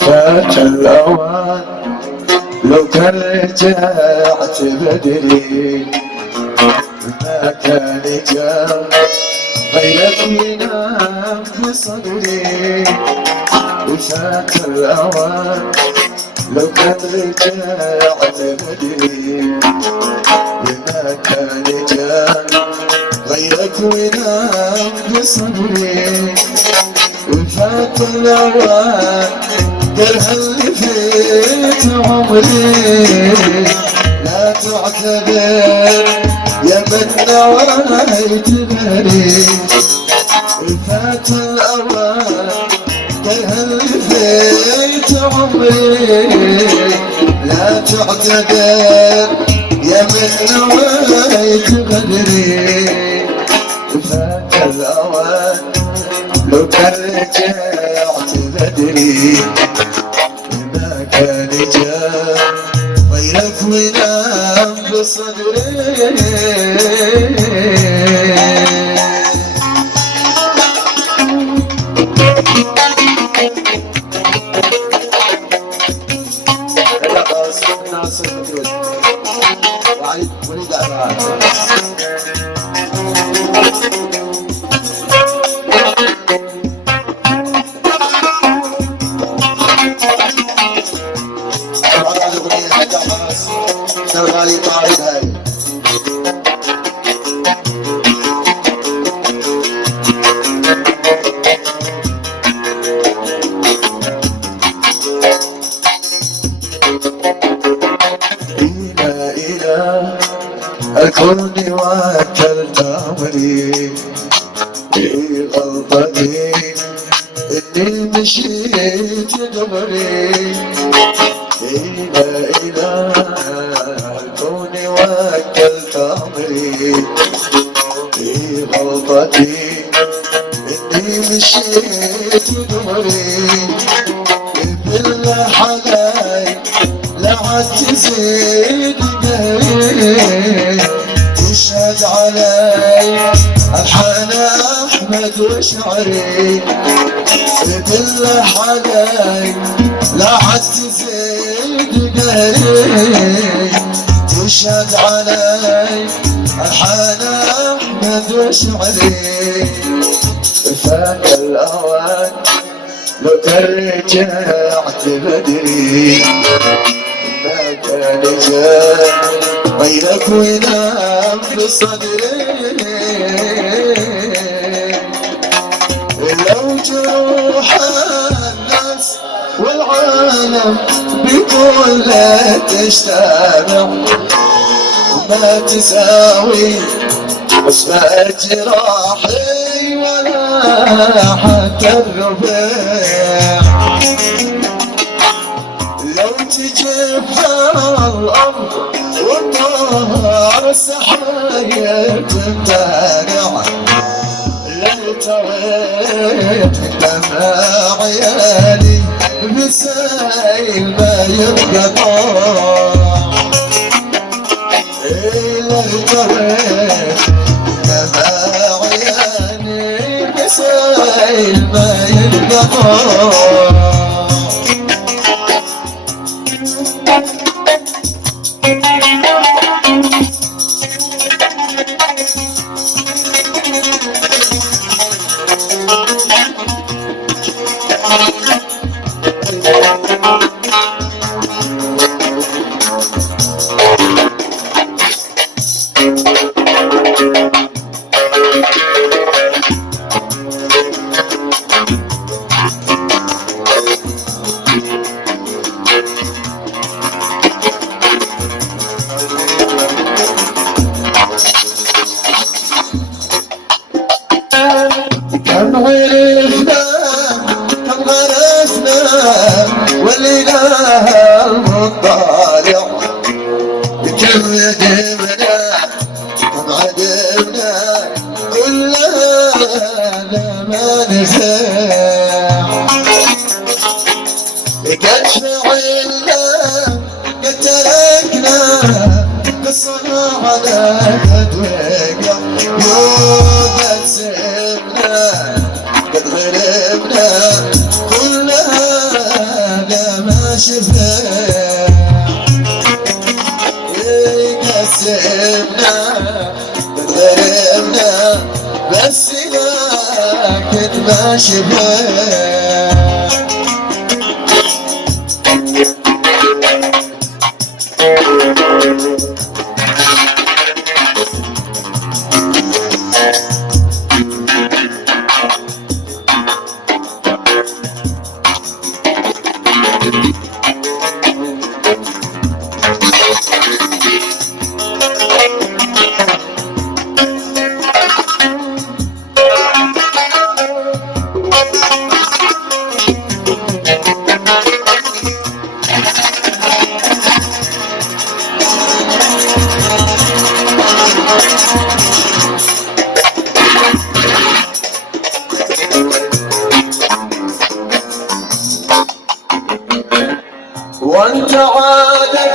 فات الأوان لو كان رجعت بدري ما كان جاب غيرك ينام في صدري. وفات الأوان لو كان رجعت بدري ما كان جاب غيرك وينام في صدري. وفات الأوان درها اللي فيت عمري لا تعتذر يا من نويت غيري. وفات الأوان درها اللي فيت عمري لا تعتذر يا من نويت غيري. وفات الأوان لو كان رجعت بدري ما كان جاء غيرك وينام بصدري. غالي طارد هاي إلى إله الكون وكلت أمري في غلطتي إني مشيت دبري. إلى إله الكون وكلت أمري في غلطتي إني مشيت دبري. بالله حلاي لا عاد تزيد قهري تشهد علي الحان احمد وشعري. بالله حلاي لا عاد تزيد قهري تشهد علي الحان احمد وشعري. فات الاوان لو رجعت بدري ما كان جاء غيرك وينام بصدري. لو جروح الناس والعالم بيقول لا تجتمع وما تساوي اسمع جراحي ولا حتى الربيع. لو تجيبها الأرض والنار السحايا تمتنع لو تويت دمع عيالي بسايل ما يبقى طاع. لو تويت دمع عيالي بسايل ما يبقى طاع. كم عرفنا كم غرسنا والإله المطالع. كم ندمنا كم عدمنا كل هذا ما نفع. قد فعلنا قد تركنا قصنا على قد وقع. قد سبنا قد غلبنا كل شبه وانت عادك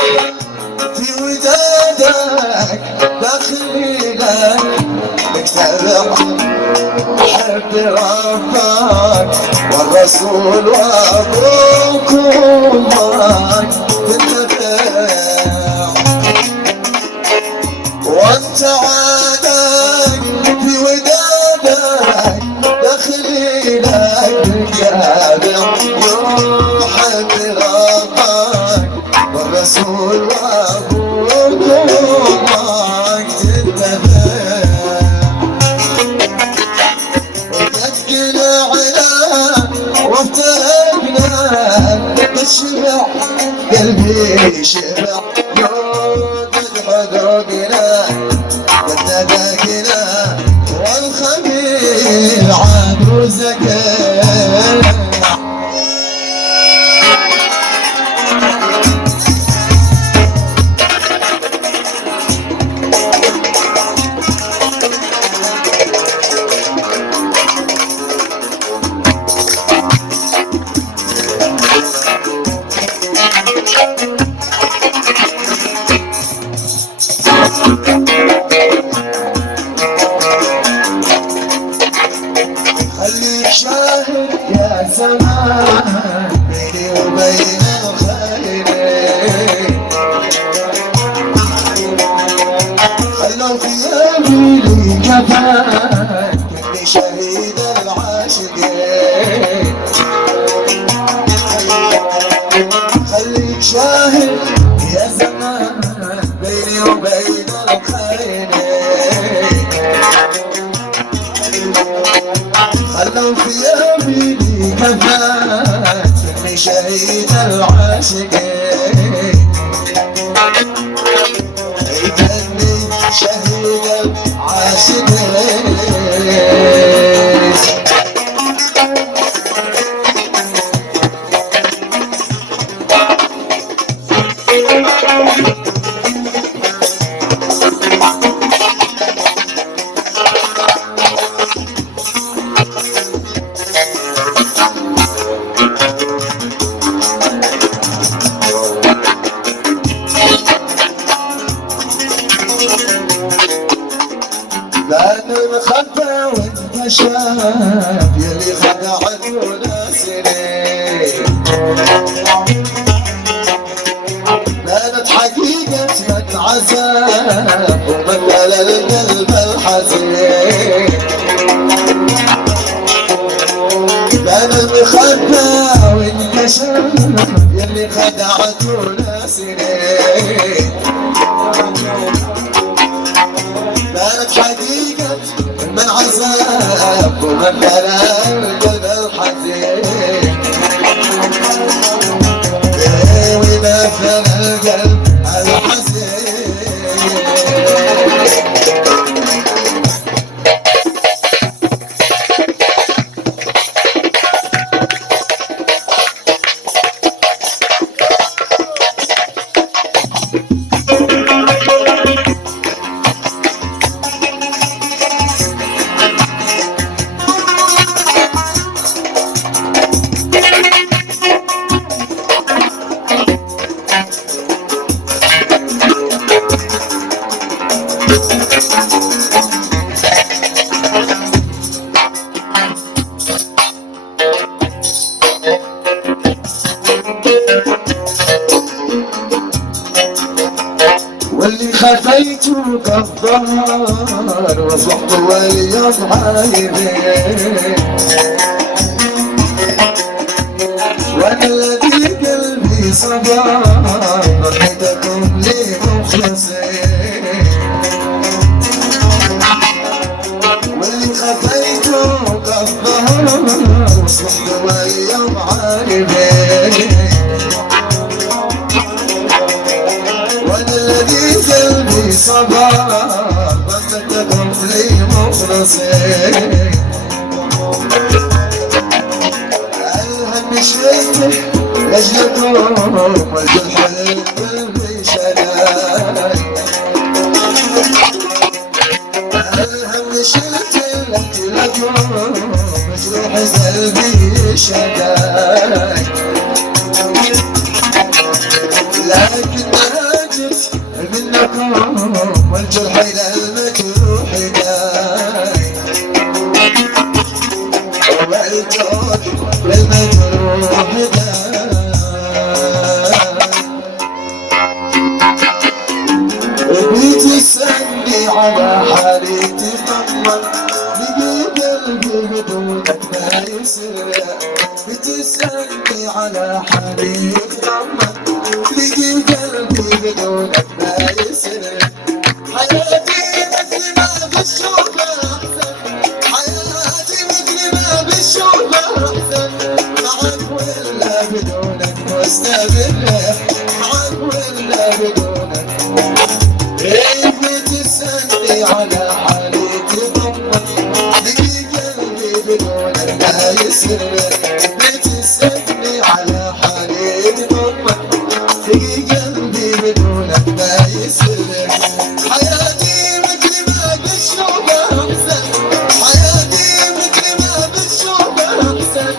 في ودادك دخيلك متبع حب ربك والرسول وابوك وامك تتبع وانت عادك في ودادك دخيلك متبع حب ربك والرسول وابوك وامك تتبع وتسكن على وافترقنا بالشبع قلبي شبع يوم حذوقنا واتفقنا والخميل عروسك خليك شاهد يا زمان بيني وبين الخيرين خلوا ثيابي لي كفان كني شهيد العاشقين خليك شاهد يا زمان بيني وبين الخيرين خلوا ثيابي لي كفان كني شهيد العاشقين كني شهيد العاشقين بان الخفا وانكشف يلي خدعت وناسني بانت حقيقة العذاب ومثل القلب الحزين بان الخفا وانكشف يلي خدعت وناسني بانت حقيقة من عذاب ومن القلب الحزين ومثل القلب الحزين واللي خفيتك الظهر وصحت ولي ضحايبي بيك، وانا الذي قلبي صبر ضمتكم لي مخلصين. الهم شلته لاجلكم والجرح للقلب شلاي، الهم شلته لاجلكم مجروح قلبي شلاي، لكن انا جبت منكم والجرح الى المجروح جاي، والجرح للمجروح جاي. بتسألني على حالي تطمن، لقي قلبي بدونك ما يسر. بتسألني على حالي تطمن، لقي قلبي بدونك ما يسر. حياتي مثل ما بالشوق أحسن، حياتي مثل ما بالشوق أحسن، معك ولا بدونك مستمرة، معك ولا بدونك. إيه بتسألني على حالي تطمن، لقي قلبي بدونك ما يسر. بتسألني على حالي تطمن، لقي قلبي بدونك ما يسر. حياتي مثل ما بالشوق أحسن، حياتي مثل ما بالشوق أحسن،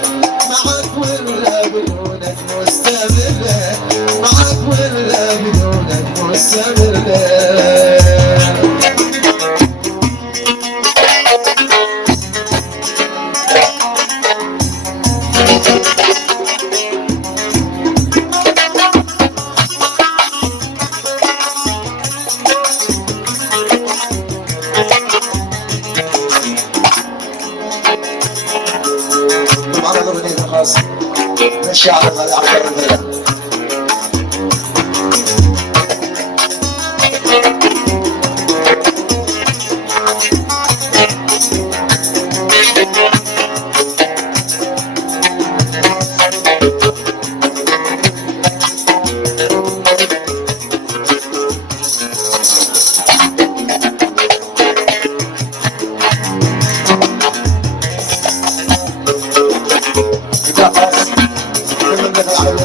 معك ولا بدونك مستمرة، معك ولا بدونك مستمرة. طبعا هذا بديل خاص بالشعر هذا أكثر من ذلك.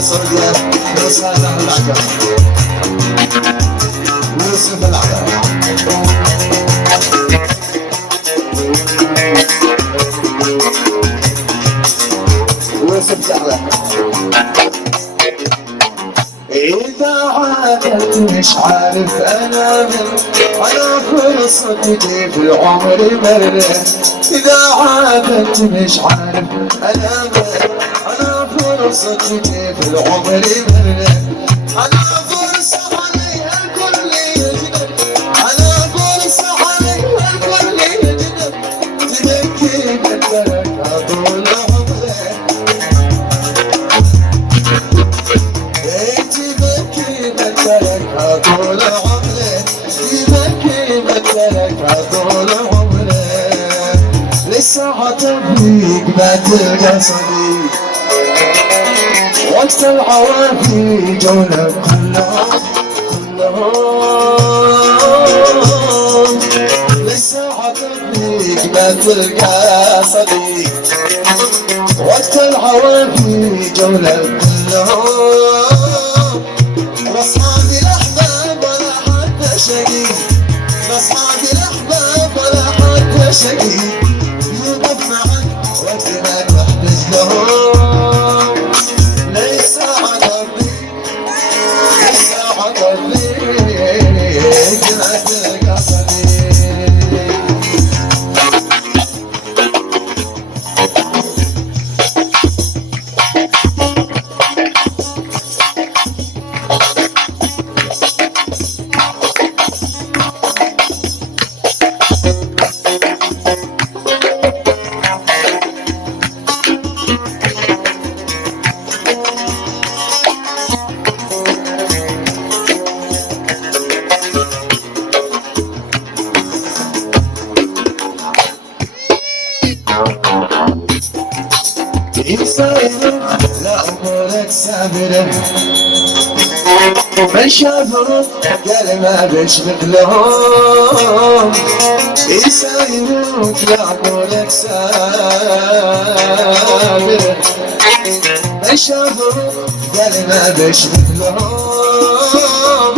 السعودية يوسف العقل، يوسف العقل. يوسف العقل. إذا عادت مش عارف أنا على فرصتي في العمر مرت. إذا عادت مش عارف أنا على فرصتي في العمر مرت. على فرصة عليها الكل يجنب، على فرصة عليها الكل يجنب، تبكي من بركة طول عمرك. تركها طول عمرك، يبكي من تركها طول عمرك. لسه تبيك ما تلقى صديق، وقت العوافي جولك كلهم كلهم. لسه تبيك ما تلقى صديق، وقت العوافي جولك كلهم. أصحابي الأحباب ولا حتى شقي، أصحابي الأحباب ولا حتى شقي، يوقف معك وقت ما تحتاج لهم. ليس على الطريق، ليس على الطريق ما تلقى صديق. لا أقولك سابر من شافوا قال ما بيشبك لهم يسايروك لا أقولك سابر من شافوا قال ما بيشبك لهم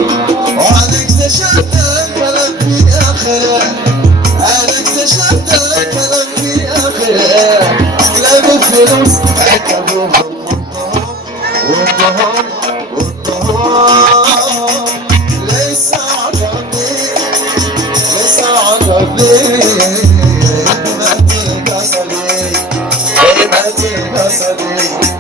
وأنا اكتشفت الكلام في آخره أنا اكتشفت الكلام في آخره لا بالفلوس عتبوهم والظهر ليس عقبي ليس عقبي ما تنقصدي ما تنقصدي